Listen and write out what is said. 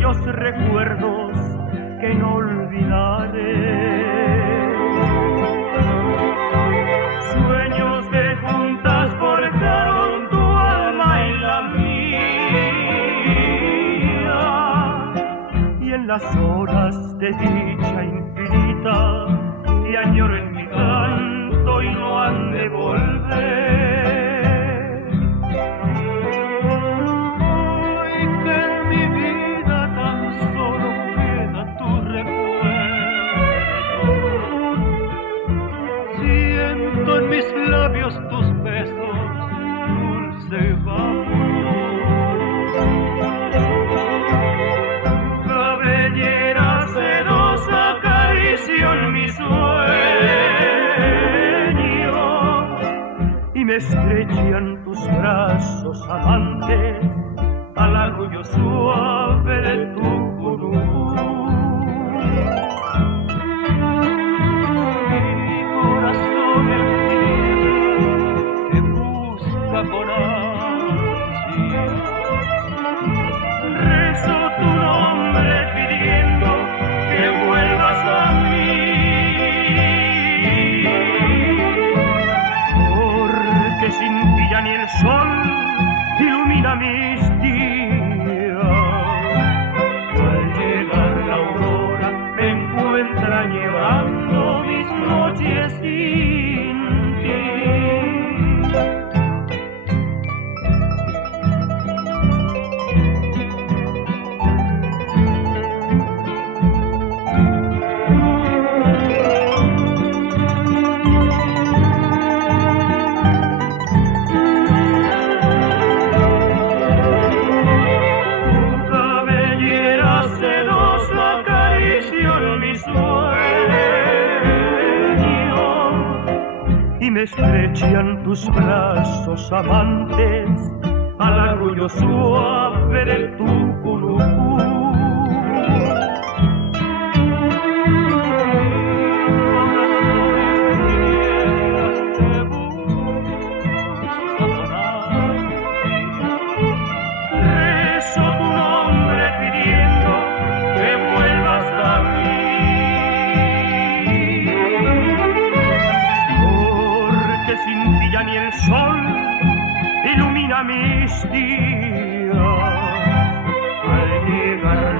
bellos recuerdos que no olvidaré. Sueños que juntas forjaron tu alma y la mía, y en las horas de dicha infinita te añoro en mi canto y no han de volver. Hoy que en mi vida tan solo queda tu recuerdo, siento en mis labios tus besos, dulce vapor. Cabellera sedosa acarició en mi sueño y me estrechan tus brazos amantes al arrullo suave de tu curú. Mi corazón te busca con ansia. Rezo tu nombre pidiendo que vuelvas a mí, porque sin ti ya ni el sol ilumina mis días. Al llegar la aurora me encuentra llevando mis noches sin ti. Y me estrechan tus brazos amantes al arrullo suave de tu curupú. Rezo tu nombre pidiendo que vuelvas a mí, sin ti ya ni el sol ilumina mis días. Al llegar